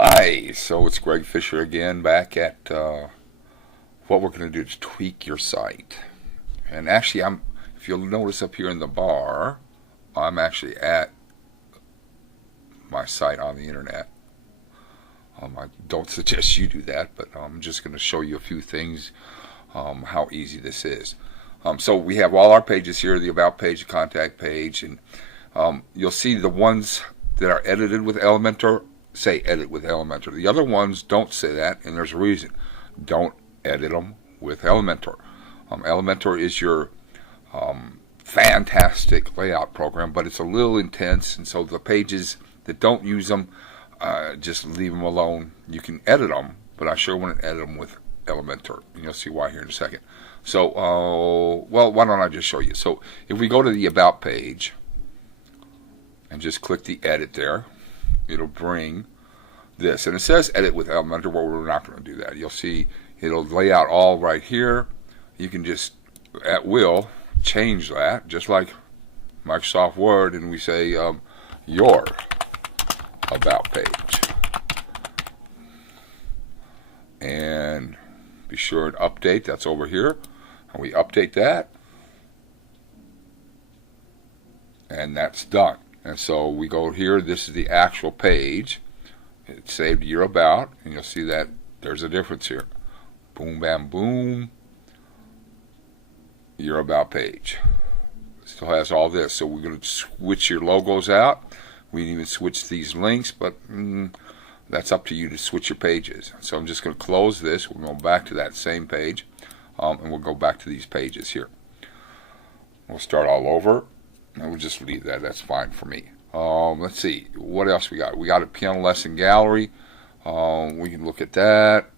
Hi, so it's Greg Fisher again, back at what we're going to do is tweak your site. And actually, if you'll notice up here in the bar, I'm actually at my site on the internet. I don't suggest you do that, but I'm just going to show you a few things, how easy this is. So we have all our pages here, the About page, the Contact page, and you'll see the ones that are edited with Elementor say edit with Elementor. The other ones don't say that, and there's a reason. Don't edit them with Elementor. Elementor is your fantastic layout program, but it's a little intense, and so the pages that don't use them, just leave them alone. You can edit them, but I sure wouldn't edit them with Elementor, and you'll see why here in a second. So, well, why don't I just show you? So, if we go to the About page and just click the edit there, it'll bring this, and it says edit with Elementor. Well, we're not going to do that. You'll see it'll lay out all right here. You can just at will change that, just like Microsoft Word, and we say your About page, and be sure and update. That's over here, and we update that, and that's done. And so we go here. This is the actual page. It's saved your About, and you'll see that there's a difference here. Boom, bam, boom. Your About page still has all this. So we're going to switch your logos out. We didn't even switch these links, but that's up to you to switch your pages. So I'm just going to close this. We're going back to that same page, and we'll go back to these pages here. We'll start all over, and we'll just leave that. That's fine for me. Let's see, what else we got? We got a piano lesson gallery. We can look at that,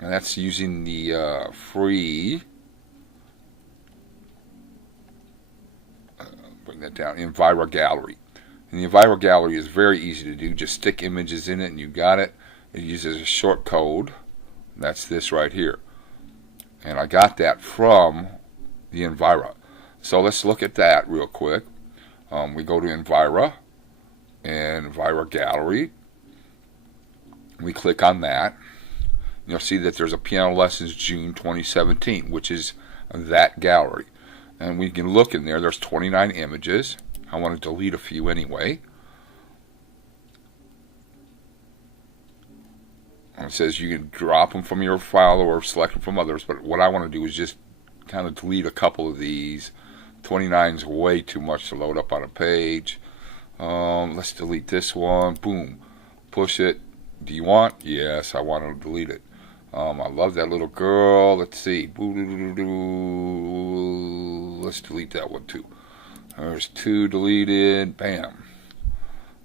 and that's using the free, bring that down, Envira Gallery. And the Envira Gallery is very easy to do. Just stick images in it, and you got it. It uses a short code. That's this right here. And I got that from the Envira. So let's look at that real quick. We go to Envira and Envira Gallery. We click on that. You'll see that there's a Piano Lessons June 2017, which is that gallery. And we can look in there. There's 29 images. I want to delete a few anyway. And it says you can drop them from your file or select them from others, but what I want to do is just kind of delete a couple of these. 29 is way too much to load up on a page. Let's delete this one. Boom. Push it. Do you want? Yes, I want to delete it. I love that little girl. Let's see. Let's delete that one too. There's 2 deleted. Bam.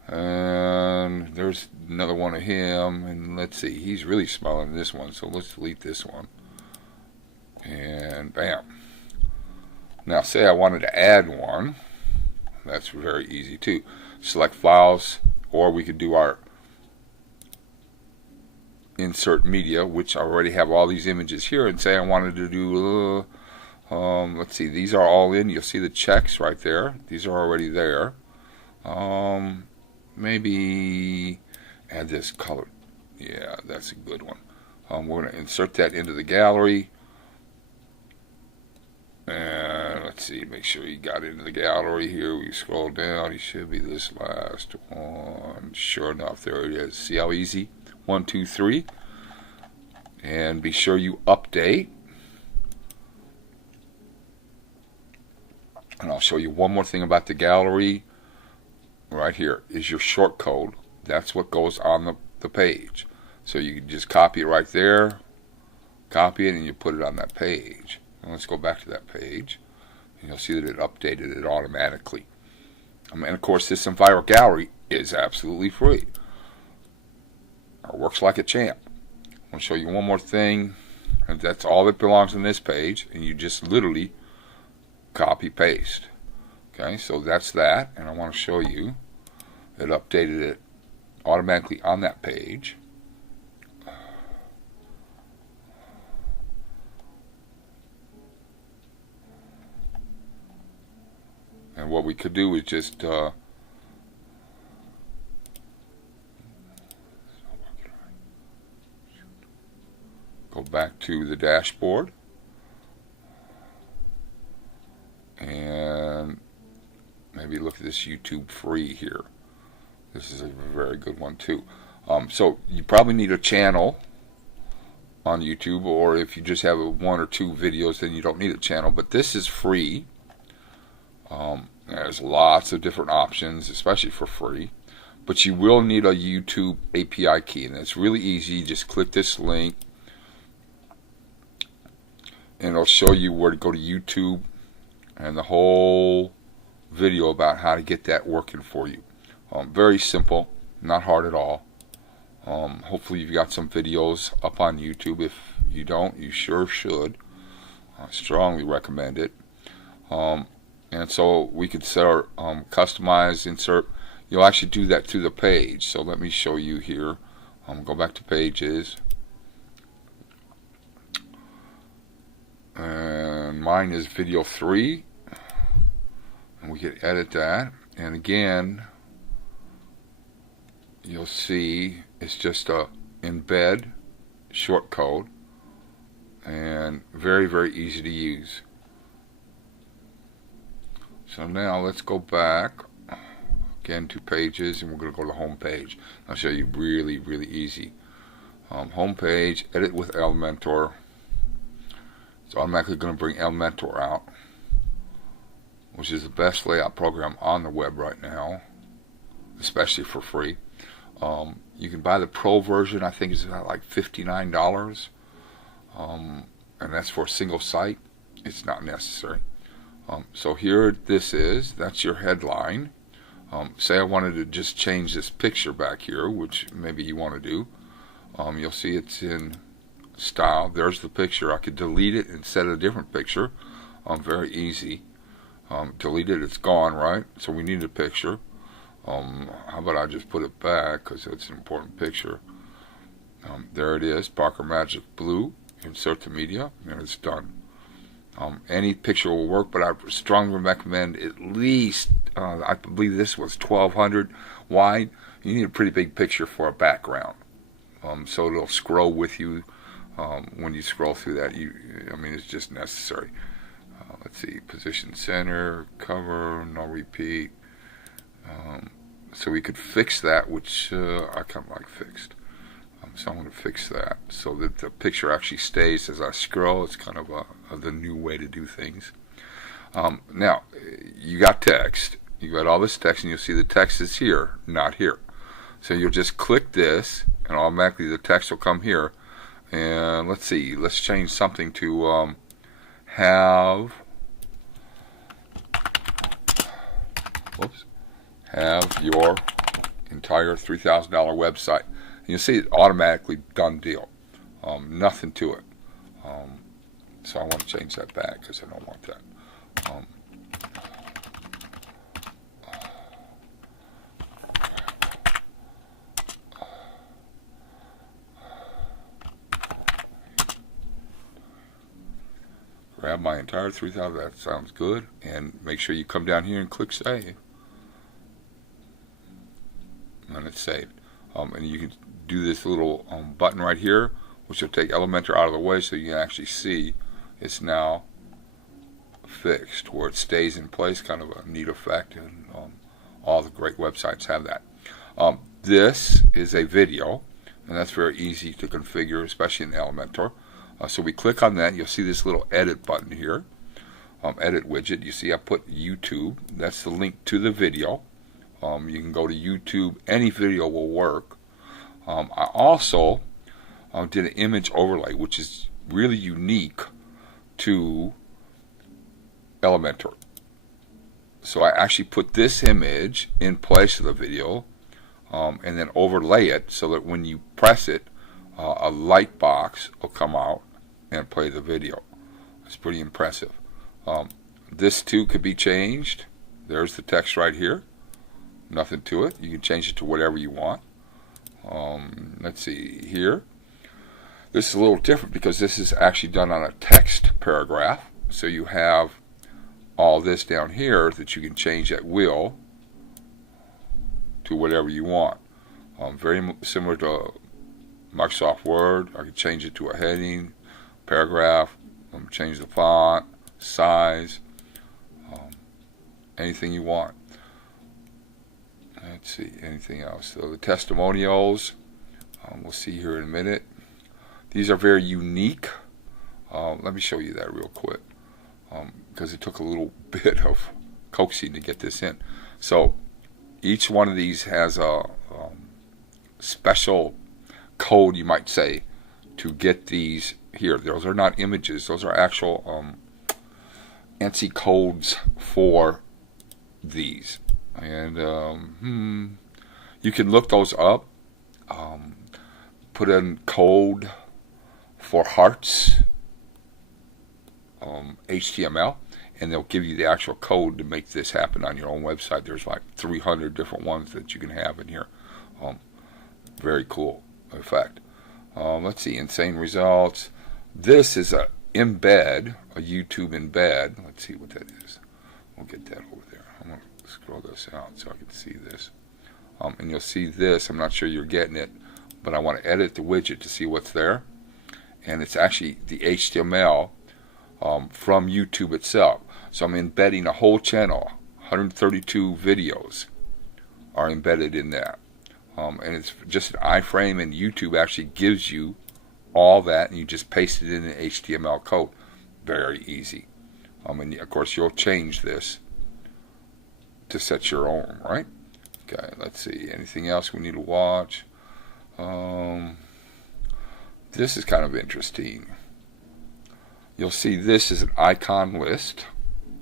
And there's another one of him. And let's see. He's really smaller than this one, so let's delete this one. And bam. Now, say I wanted to add one. That's very easy too. Select files, or we could do our insert media, which I already have all these images here, and say I wanted to do let's see, these are all in. You'll see the checks right there. These are already there. Maybe add this color. Yeah, that's a good one. We're going to insert that into the gallery. And let's see, make sure he got into the gallery here. We scroll down. He should be this last one. Sure enough, there it is. See how easy? 1, 2, 3. And be sure you update. And I'll show you one more thing about the gallery. Right here is your short code. That's what goes on the page. So you can just copy it right there, copy it, and you put it on that page. And let's go back to that page. And you'll see that it updated it automatically. And of course, this Envira Gallery is absolutely free. It works like a champ. I'll show you one more thing. And that's all that belongs on this page. And you just literally copy paste. Okay, so that's that, and I want to show you it updated it automatically on that page. And what we could do is just Go back to the dashboard, and maybe look at this YouTube free here. This is a very good one too. So you probably need a channel on YouTube, or if you just have one or two videos, then you don't need a channel. But this is free. There's lots of different options, especially for free. But you will need a YouTube API key, and it's really easy. Just click this link, and it'll show you where to go to YouTube and the whole video about how to get that working for you. Very simple, not hard at all. Hopefully you've got some videos up on YouTube. If you don't, you sure should. I strongly recommend it. And so we could start customize, insert. You'll actually do that through the page. So let me show you here. Go back to pages. And mine is video 3. And we can edit that. And again, you'll see it's just a embed short code, and very, very easy to use. So now let's go back again to pages, and we're going to go to the home page. I'll show you really, really easy. Home page, edit with Elementor. It's automatically going to bring Elementor out, which is the best layout program on the web right now, especially for free. You can buy the Pro version. I think it's like $59, and that's for a single site. It's not necessary. So here this is. That's your headline. Say I wanted to just change this picture back here, which maybe you want to do. You'll see it's in style. There's the picture. I could delete it and set a different picture. Very easy. Delete it. It's gone, right? So we need a picture. How about I just put it back, because it's an important picture. There it is, Parker Magic Blue. Insert the media, and it's done. Any picture will work, but I strongly recommend at least, I believe this was 1200 wide. You need a pretty big picture for a background, so it'll scroll with you when you scroll through that. It's just necessary. Let's see, position center, cover, no repeat. So we could fix that, which I kind of like fixed. So I'm going to fix that so that the picture actually stays as I scroll. It's kind of the new way to do things. Now, you got text. You got all this text, and you'll see the text is here, not here. So you'll just click this, and automatically the text will come here. And let's see, let's change something to have your entire $3,000 website. And you'll see it automatically done deal. Nothing to it. So I want to change that back because I don't want that. Grab my entire 3,000. That sounds good. And make sure you come down here and click save. And it's saved. And you can do this little button right here, which will take Elementor out of the way, so you can actually see it's now fixed, where it stays in place. Kind of a neat effect, and all the great websites have that. This is a video, and that's very easy to configure, especially in Elementor. So we click on that. You'll see this little edit button here, edit widget. You see I put YouTube. That's the link to the video. You can go to YouTube. Any video will work. I also did an image overlay, which is really unique to Elementor. So I actually put this image in place of the video, and then overlay it so that when you press it, a light box will come out and play the video. It's pretty impressive. This too could be changed. There's the text right here. Nothing to it. You can change it to whatever you want. Let's see here. This is a little different because this is actually done on a text paragraph. So you have all this down here that you can change at will to whatever you want. Very similar to Microsoft Word. I can change it to a heading, paragraph. Change the font, size, anything you want. Let's see, anything else. So the testimonials, we'll see here in a minute. These are very unique. Let me show you that real quick, because it took a little bit of coaxing to get this in. So each one of these has a special code, you might say, to get these here. Those are not images. Those are actual ANSI codes for these. And you can look those up. Put in code for hearts, HTML, and they'll give you the actual code to make this happen on your own website. There's like 300 different ones that you can have in here. Very cool, in fact. Let's see, insane results. This is a embed, a YouTube embed. Let's see what that is. We'll get that over there. I'm going to scroll this out so I can see this. And you'll see this. I'm not sure you're getting it, but I want to edit the widget to see what's there. And it's actually the HTML from YouTube itself. So I'm embedding a whole channel. 132 videos are embedded in that. And it's just an iframe, and YouTube actually gives you all that, and you just paste it in an HTML code. Very easy. And of course you'll change this to set your own, right? Okay, let's see. Anything else we need to watch? This is kind of interesting. You'll see this is an icon list,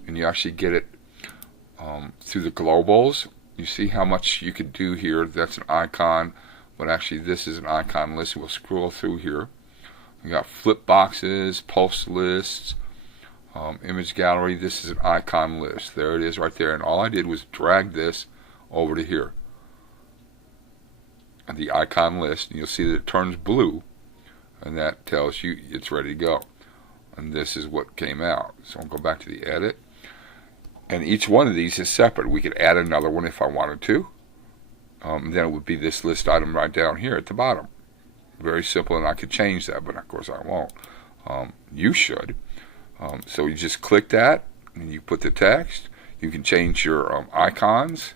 and you actually get it through the globals. You see how much you could do here. That's an icon, but actually this is an icon list. We'll scroll through here. We got flip boxes, post lists, image gallery. This is an icon list. There it is right there. And all I did was drag this over to here. And the icon list, and you'll see that it turns blue, and that tells you it's ready to go. And this is what came out. So I'll go back to the edit. And each one of these is separate. We could add another one if I wanted to. Then it would be this list item right down here at the bottom. Very simple, and I could change that, but of course I won't. You should. So you just click that, and you put the text. You can change your icons.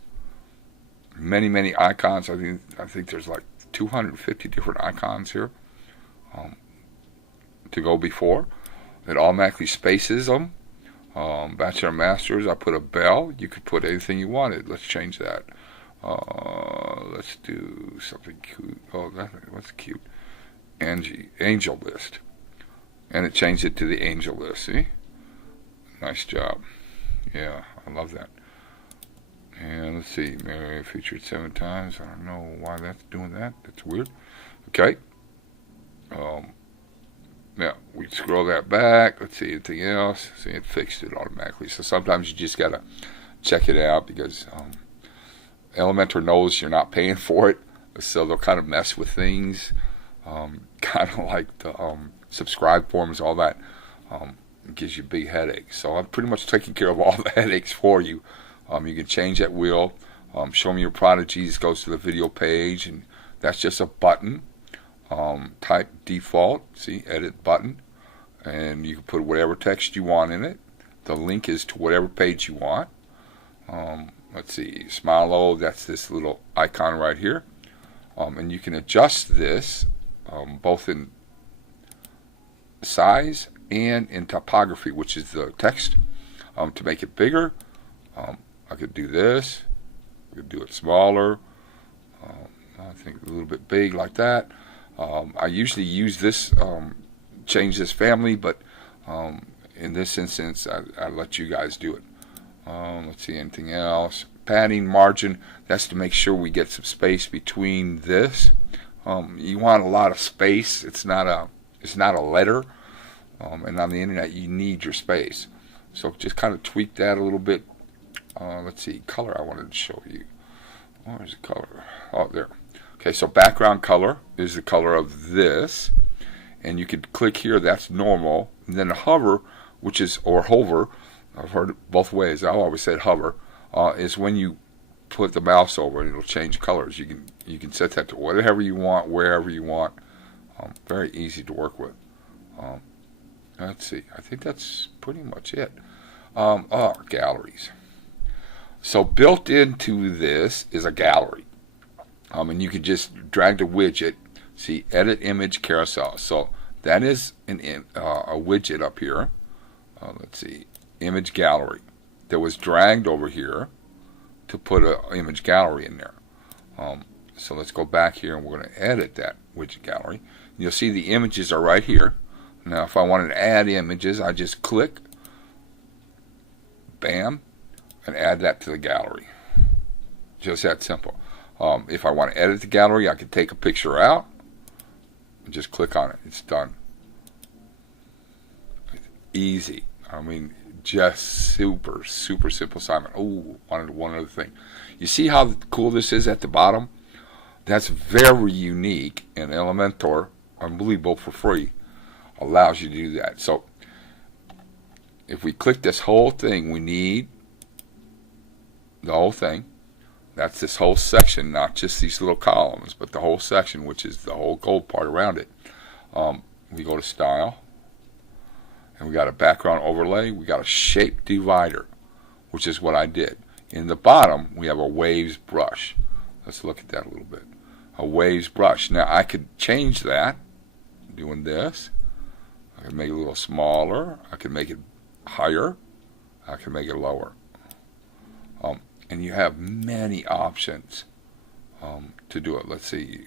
Many icons. I think there's like 250 different icons here to go before. It automatically spaces them. Bachelor Masters, I put a bell. You could put anything you wanted. Let's change that. Let's do something cute. Oh, what's cute? Angel list. And it changed it to the angel list. See? Nice job. Yeah, I love that. And let's see. Mary featured 7 times. I don't know why that's doing that. That's weird. Okay. Now, we scroll that back. Let's see anything else. See, it fixed it automatically. So sometimes you just got to check it out because Elementor knows you're not paying for it. So they'll kind of mess with things. Kind of like the subscribe forms, all that. It gives you big headaches. So I'm pretty much taking care of all the headaches for you. You can change at will. Show me your prodigies goes to the video page, and that's just a button. Type default, see, edit button, and you can put whatever text you want in it. The link is to whatever page you want. Let's see, Smilo, that's this little icon right here. And you can adjust this both in size and in typography, which is the text, to make it bigger. I could do this. I could do it smaller. I think a little bit big like that. I usually use this, change this family, but in this instance, I let you guys do it. Let's see, anything else? Padding, margin, that's to make sure we get some space between this. You want a lot of space. It's not a letter, and on the internet, you need your space. So just kind of tweak that a little bit. Let's see, color I wanted to show you. Where's the color? Oh, there. Okay, so background color is the color of this, and you could click here, that's normal, and then hover, which is, or hover, I've heard it both ways, I always said hover, is when you put the mouse over and it'll change colors. You can set that to whatever you want, wherever you want. Very easy to work with. Um, let's see. I think that's pretty much it. Galleries. So built into this is a gallery. And you can just drag the widget. See, edit image carousel. So that is a widget up here. Let's see, image gallery that was dragged over here to put an image gallery in there. So let's go back here and we're going to edit that widget gallery. You'll see the images are right here. Now if I wanted to add images, I just click, bam, and add that to the gallery. Just that simple. If I want to edit the gallery, I can take a picture out and just click on it. It's done. Easy. I mean, just super simple assignment. Oh, one other thing. You see how cool this is at the bottom? That's very unique, and Elementor, unbelievable for free, allows you to do that. So if we click this whole thing, we need the whole thing. That's this whole section, not just these little columns, but the whole section, which is the whole gold part around it. We go to Style, and we got a background overlay. We got a shape divider, which is what I did. In the bottom, we have a waves brush. Let's look at that a little bit. A waves brush. Now, I could change that doing this. I can make it a little smaller. I can make it higher. I can make it lower. And you have many options to do it. Let's see,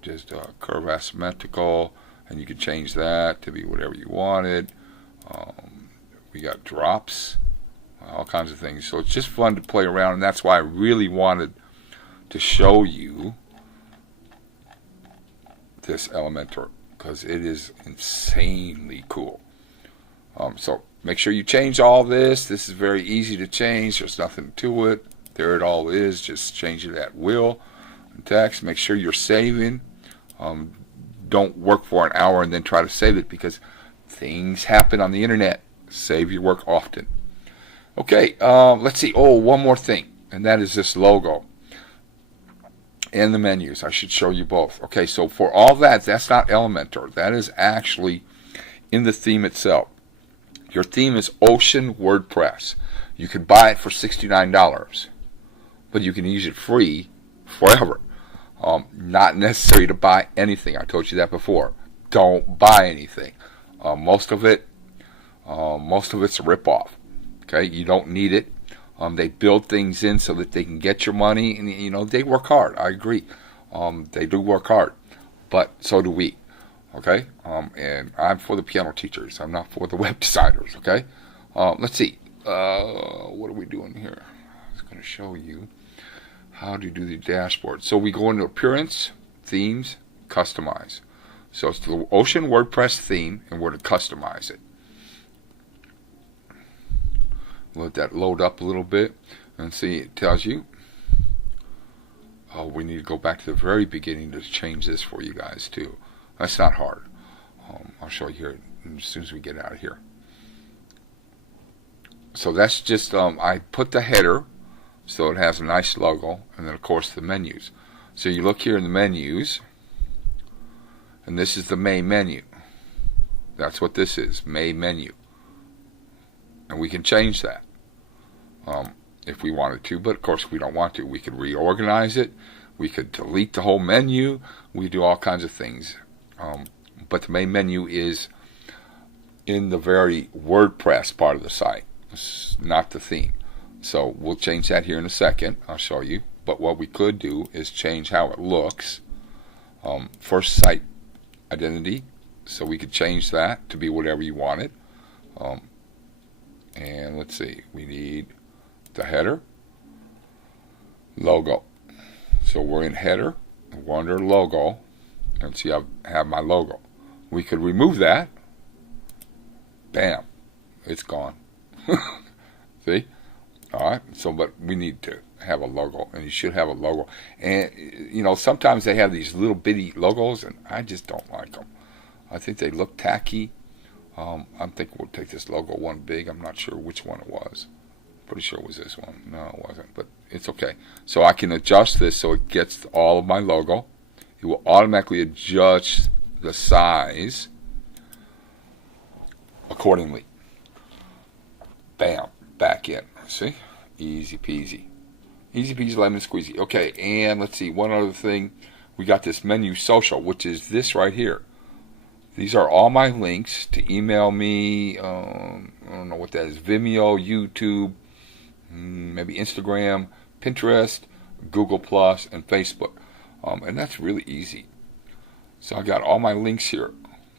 just curve asymmetrical, and you can change that to be whatever you wanted. We got drops, all kinds of things. So it's just fun to play around, and that's why I really wanted to show you this Elementor, because it is insanely cool. So make sure you change all this. This is very easy to change. There's nothing to it. There it all is. Just change it at will. Text. Make sure you're saving. Don't work for an hour and then try to save it, because things happen on the internet. Save your work often. Okay, let's see. Oh, one more thing, and that is this logo and the menus. I should show you both. Okay, so for all that, that's not Elementor. That is actually in the theme itself. Your theme is Ocean WordPress. You can buy it for $69, but you can use it free forever. Not necessary to buy anything. I told you that before. Don't buy anything. Most of it's a ripoff. Okay, you don't need it. They build things in so that they can get your money, and they work hard. I agree. They do work hard, but so do we. Okay, and I'm for the piano teachers. I'm not for the web designers. Okay, let's see. What are we doing here? I was going to show you how to do the dashboard. So we go into Appearance, Themes, Customize. So it's the Ocean WordPress theme, and we're to customize it. Let that load up a little bit, and see, it tells you. Oh, we need to go back to the very beginning to change this for you guys too. That's not hard. I'll show you here as soon as we get out of here. So that's just, I put the header so it has a nice logo, and then of course the menus. So you look here in the menus, and this is the main menu. That's what this is, main menu. And we can change that if we wanted to, but of course we don't want to. We could reorganize it. We could delete the whole menu. We do all kinds of things. But the main menu is in the very WordPress part of the site. It's not the theme. So we'll change that here in a second. I'll show you. But what we could do is change how it looks. First, site identity. So we could change that to be whatever you wanted. And let's see. We need the header. Logo. So we're in header. We're under logo. And see, I have my logo. We could remove that. Bam. It's gone. See? Alright. So, but we need to have a logo. And you should have a logo. And, sometimes they have these little bitty logos, and I just don't like them. I think they look tacky. I'm thinking we'll take this logo one big. I'm not sure which one it was. Pretty sure it was this one. No, it wasn't. But it's okay. So I can adjust this so it gets all of my logo. It will automatically adjust the size accordingly. Bam, back in. See? Easy peasy. Easy peasy lemon squeezy. Okay, and let's see, one other thing. We got this menu social, which is this right here. These are all my links to email me. I don't know what that is. Vimeo, YouTube, maybe Instagram, Pinterest, Google Plus, and Facebook. And that's really easy. So I got all my links here.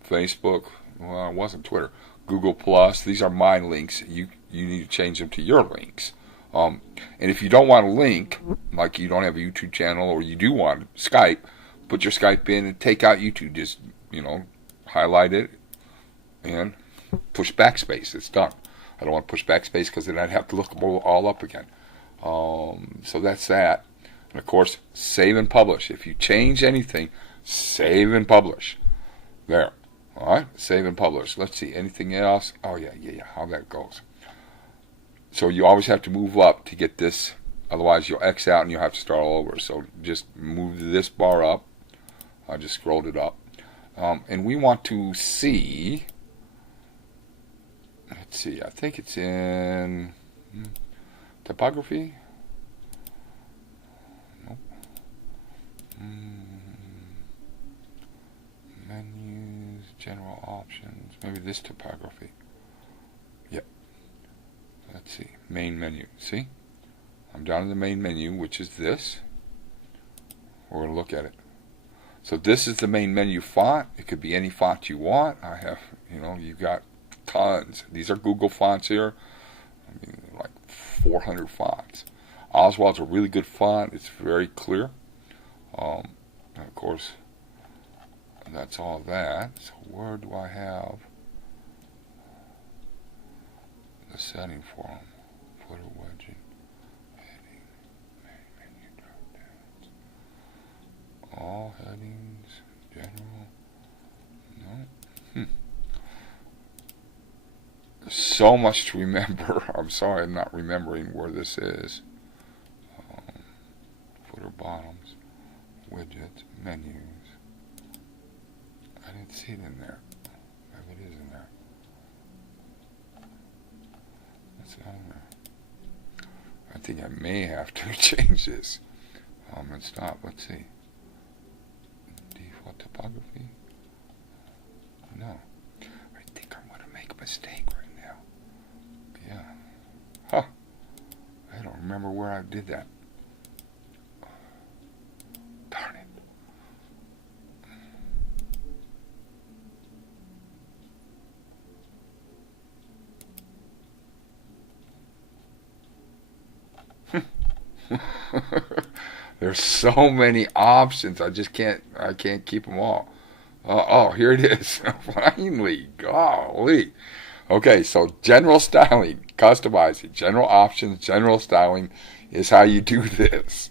Facebook, well, it wasn't Twitter. Google Plus. These are my links. You need to change them to your links. And if you don't want a link, like you don't have a YouTube channel or you do want Skype, put your Skype in and take out YouTube. Just, highlight it and push backspace. It's done. I don't want to push backspace because then I'd have to look them all up again. So that's that. And of course, save and publish. If you change anything, save and publish. There. All right, save and publish. Let's see, anything else? Oh, yeah, how that goes. So you always have to move up to get this. Otherwise, you'll X out and you'll have to start all over. So just move this bar up. I just scrolled it up. And we want to see, let's see, I think it's in typography. Nope. Menus, general options, maybe this typography. Yep. Let's see, main menu. See? I'm down in the main menu, which is this. We're going to look at it. So this is the main menu font. It could be any font you want. I have, you've got tons. These are Google fonts here. I mean, like 400 fonts. Oswald's a really good font. It's very clear. And of course, that's all that. So where do I have the setting for them? Footer wedging, heading, main menu drop downs. All headings, general, no. So much to remember. I'm sorry I'm not remembering where this is. Footer bottoms, widgets, menus. I didn't see it in there. Maybe it is in there. It's not in there. I think I may have to change this. And stop. Let's see. Default typography? No. I think I'm going to make a mistake right now. Yeah. Huh. I don't remember where I did that. Darn it. There's so many options. I can't keep them all. Oh, here it is. Finally. Golly. Okay, so general styling, customizing, general options, general styling is how you do this.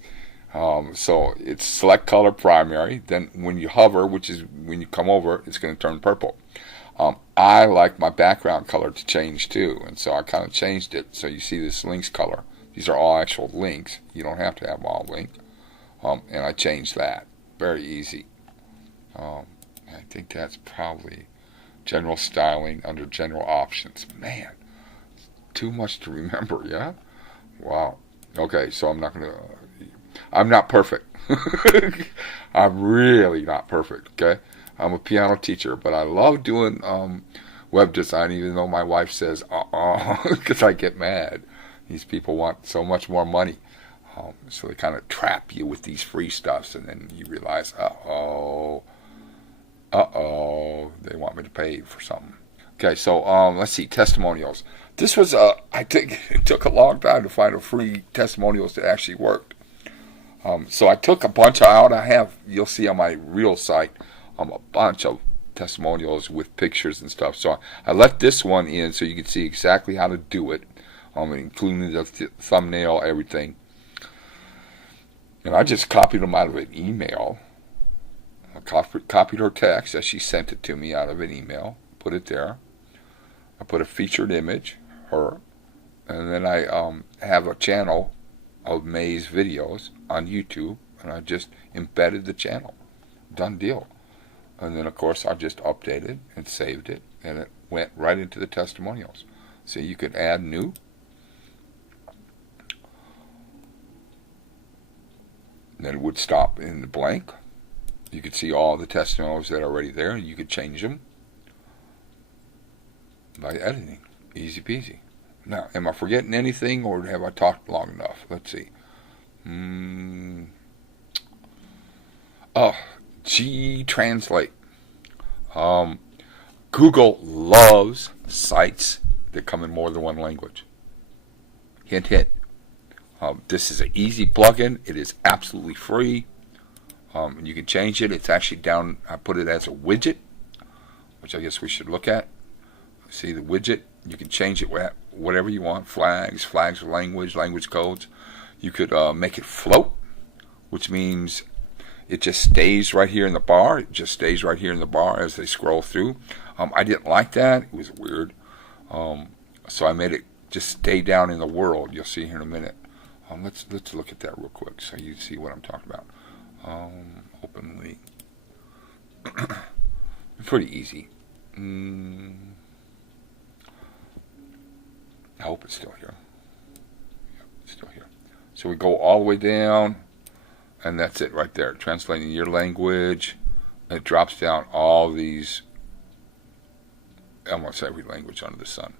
So it's select color primary. Then when you hover, which is when you come over, it's going to turn purple. I like my background color to change too, and so I kind of changed it. So you see this links color. These are all actual links. You don't have to have them all linked. And I changed that. Very easy. I think that's probably general styling under general options. Man, too much to remember, yeah? Wow. Okay, so I'm not perfect. I'm really not perfect, okay? I'm a piano teacher, but I love doing web design, even though my wife says, because I get mad. These people want so much more money. So they kind of trap you with these free stuffs, and then you realize, they want me to pay for something. Okay, so let's see, testimonials. This was, I think it took a long time to find a free testimonials that actually worked. So I took a bunch out. You'll see on my real site, a bunch of testimonials with pictures and stuff. So I left this one in so you can see exactly how to do it, including the thumbnail, everything. And I just copied them out of an email. I copied her text as she sent it to me out of an email, put it there. I put a featured image, her, and then I have a channel of May's videos on YouTube, and I just embedded the channel. Done deal. And then, of course, I just updated and saved it, and it went right into the testimonials. So you could add new. And then it would stop in the blank. You could see all the testimonials that are already there, and you could change them by editing. Easy peasy. Now, am I forgetting anything, or have I talked long enough? Let's see. G-Translate. Google loves sites that come in more than one language. Hint, hint. This is an easy plugin. It is absolutely free. And you can change it. It's actually down. I put it as a widget, which I guess we should look at. See the widget. You can change it whatever you want. Flags with language codes. You could make it float, which means it just stays right here in the bar. It just stays right here in the bar as they scroll through. I didn't like that. It was weird. So I made it just stay down in the world. You'll see here in a minute. Let's look at that real quick so you see what I'm talking about. Openly. Pretty easy. I hope it's still here. Yep, it's still here. So we go all the way down, and that's it right there. Translating your language. It drops down all these, almost every language under the sun.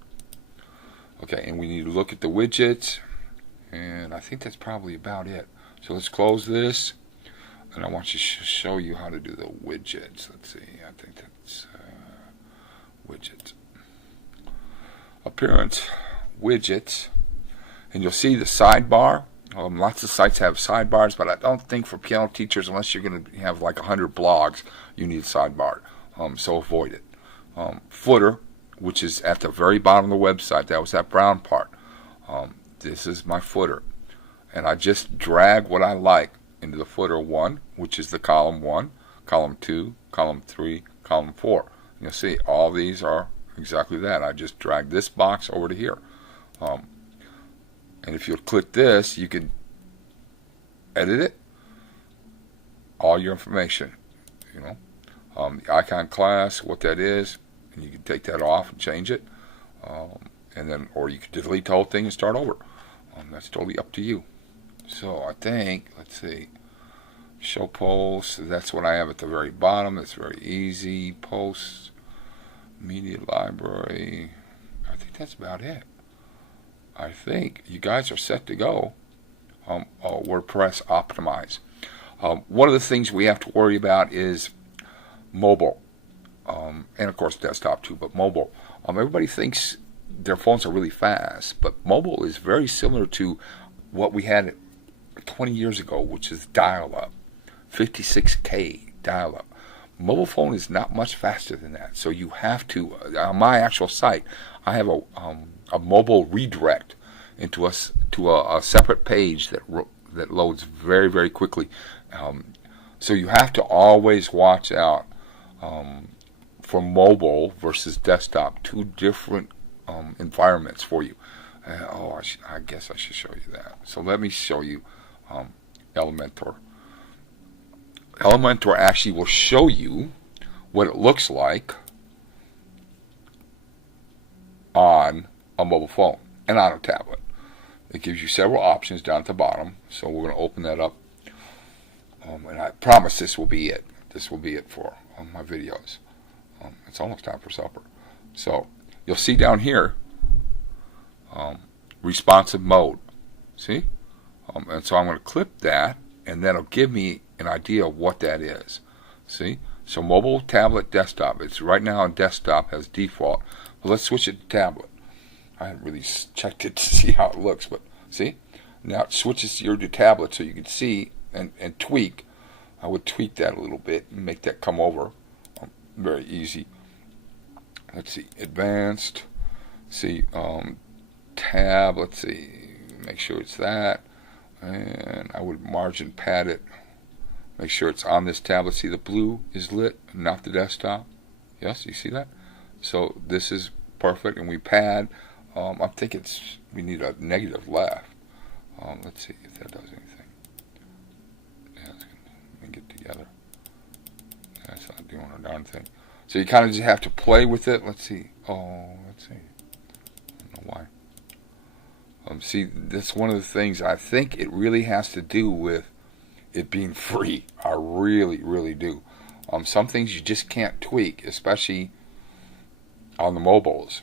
Okay, and we need to look at the widgets, and I think that's probably about it. So let's close this, and I want to show you how to do the widgets. Let's see, I think that's widgets. Appearance, widgets, and you'll see the sidebar. Lots of sites have sidebars, but I don't think for piano teachers, unless you're going to have like 100 blogs, you need a sidebar. So avoid it. Footer, which is at the very bottom of the website. That was that brown part. This is my footer. And I just drag what I like into the footer 1, which is the column 1, column 2, column 3, column 4. And you'll see all these are exactly that. I just drag this box over to here. And if you'll click this, you can edit it, all your information, the icon class, what that is, and you can take that off and change it, and then, or you can delete the whole thing and start over. That's totally up to you. So I think, let's see, show posts, that's what I have at the very bottom. It's very easy. Posts, media library, I think that's about it. I think you guys are set to go. WordPress optimize. One of the things we have to worry about is mobile, and of course desktop too, but mobile. Everybody thinks their phones are really fast, but mobile is very similar to what we had 20 years ago, which is dial-up, 56K dial-up. Mobile phone is not much faster than that, so you have to. On my actual site, I have a mobile redirect into a separate page that loads very, very quickly. So you have to always watch out for mobile versus desktop, two different environments for you. I guess I should show you that. So let me show you Elementor. Elementor actually will show you what it looks like on a mobile phone and on a tablet. It gives you several options down at the bottom. So we're going to open that up. And I promise this will be it. This will be it for my videos. It's almost time for supper. So you'll see down here responsive mode. See? And so I'm going to clip that, and that'll give me an idea of what that is. See? So mobile, tablet, desktop. It's right now on desktop as default. But let's switch it to tablet. I haven't really checked it to see how it looks, but see? Now it switches to your tablet so you can see and tweak. I would tweak that a little bit and make that come over. Very easy. Let's see. Advanced. See. Tab. Let's see. Make sure it's that. And I would margin pad it. Make sure it's on this tablet. See, the blue is lit, not the desktop. Yes, you see that? So this is perfect, and we pad. I think we need a negative left. Let's see if that does anything. Yeah, let me get together. That's not doing a darn thing. So you kind of just have to play with it. Let's see. Oh, let's see. I don't know why. See, that's one of the things. I think it really has to do with it being free. I really, really do. Some things you just can't tweak, especially on the mobiles.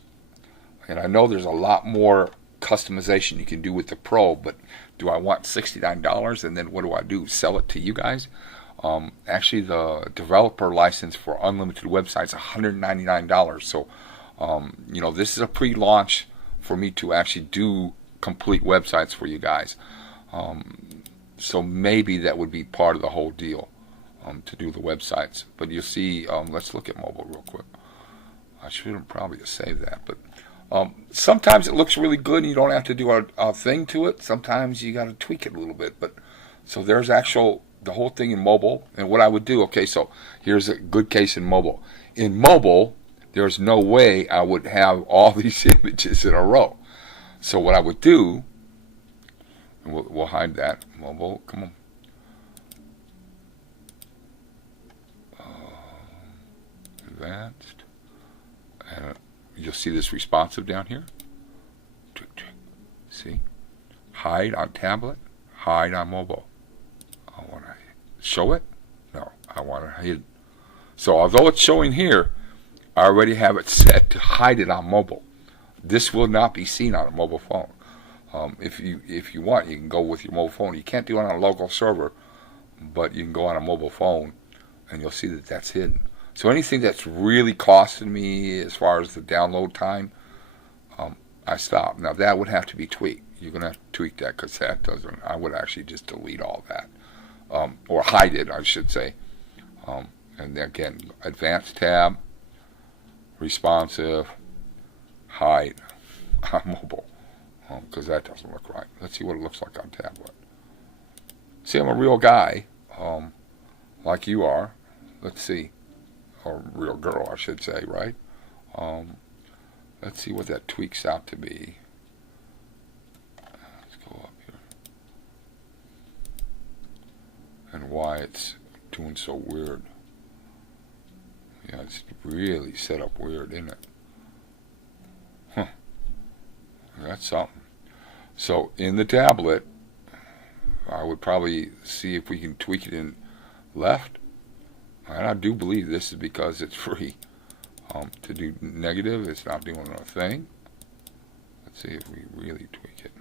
And I know there's a lot more customization you can do with the Pro, but do I want $69 and then what do I do? Sell it to you guys? Actually, the developer license for unlimited websites is $199. So, this is a pre-launch for me to actually do complete websites for you guys. So maybe that would be part of the whole deal, to do the websites. But you'll see, let's look at mobile real quick. I should have probably saved that, but sometimes it looks really good and you don't have to do a thing to it. Sometimes you got to tweak it a little bit. But so there's the whole thing in mobile. And what I would do, okay, so here's a good case in mobile. In mobile, there's no way I would have all these images in a row. So what I would do, and we'll hide that. Mobile, come on. Advanced. And you'll see this responsive down here. See? Hide on tablet, hide on mobile. I want to show it? No, I want to hide it. So although it's showing here, I already have it set to hide it on mobile. This will not be seen on a mobile phone. If you want, you can go with your mobile phone. You can't do it on a local server, but you can go on a mobile phone, and you'll see that that's hidden. So anything that's really costing me as far as the download time, I stop. Now that would have to be tweaked. You're going to have to tweak that because that doesn't. I would actually just delete all that, or hide it, I should say. And again, advanced tab, responsive, hide on mobile, because that doesn't look right. Let's see what it looks like on tablet. See, I'm a real guy, like you are. Let's see. Or real girl, I should say, right? Let's see what that tweaks out to be. Let's go up here. And why it's doing so weird. Yeah, it's really set up weird, isn't it? Huh. That's something. So in the tablet, I would probably see if we can tweak it in left. And I do believe this is because it's free. To do negative, it's not doing a thing. Let's see if we really tweak it.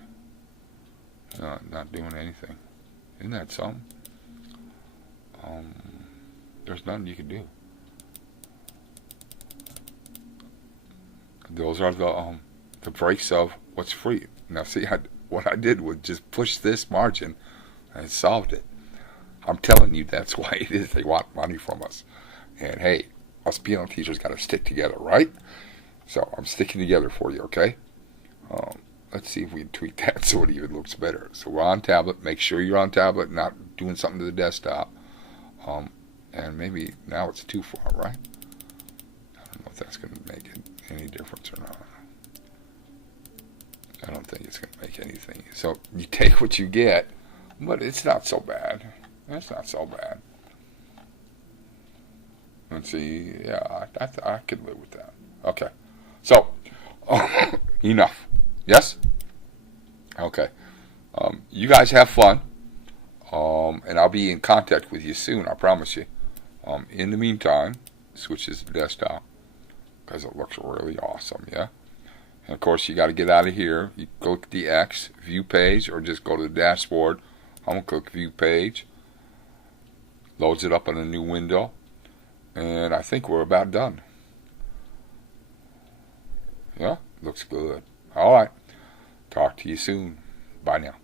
Not doing anything. Isn't that something? There's nothing you can do. Those are the breaks of what's free. Now see, what I did was just push this margin and it solved it. I'm telling you, that's why it is. They want money from us. And hey, us piano teachers got to stick together, right? So I'm sticking together for you, okay? Let's see if we can tweak that so it even looks better. So we're on tablet. Make sure you're on tablet, not doing something to the desktop. And maybe now it's too far, right? I don't know if that's going to make any difference or not. I don't think it's going to make anything. So you take what you get, but it's not so bad. That's not so bad. Let's see. Yeah, I could live with that. Okay. So, enough. Yes? Okay. You guys have fun. And I'll be in contact with you soon, I promise you. In the meantime, switch this to desktop because it looks really awesome, yeah? And of course, you got to get out of here. You click the X, view page, or just go to the dashboard. I'm going to click view page. Loads it up in a new window. And I think we're about done. Yeah, looks good. All right. Talk to you soon. Bye now.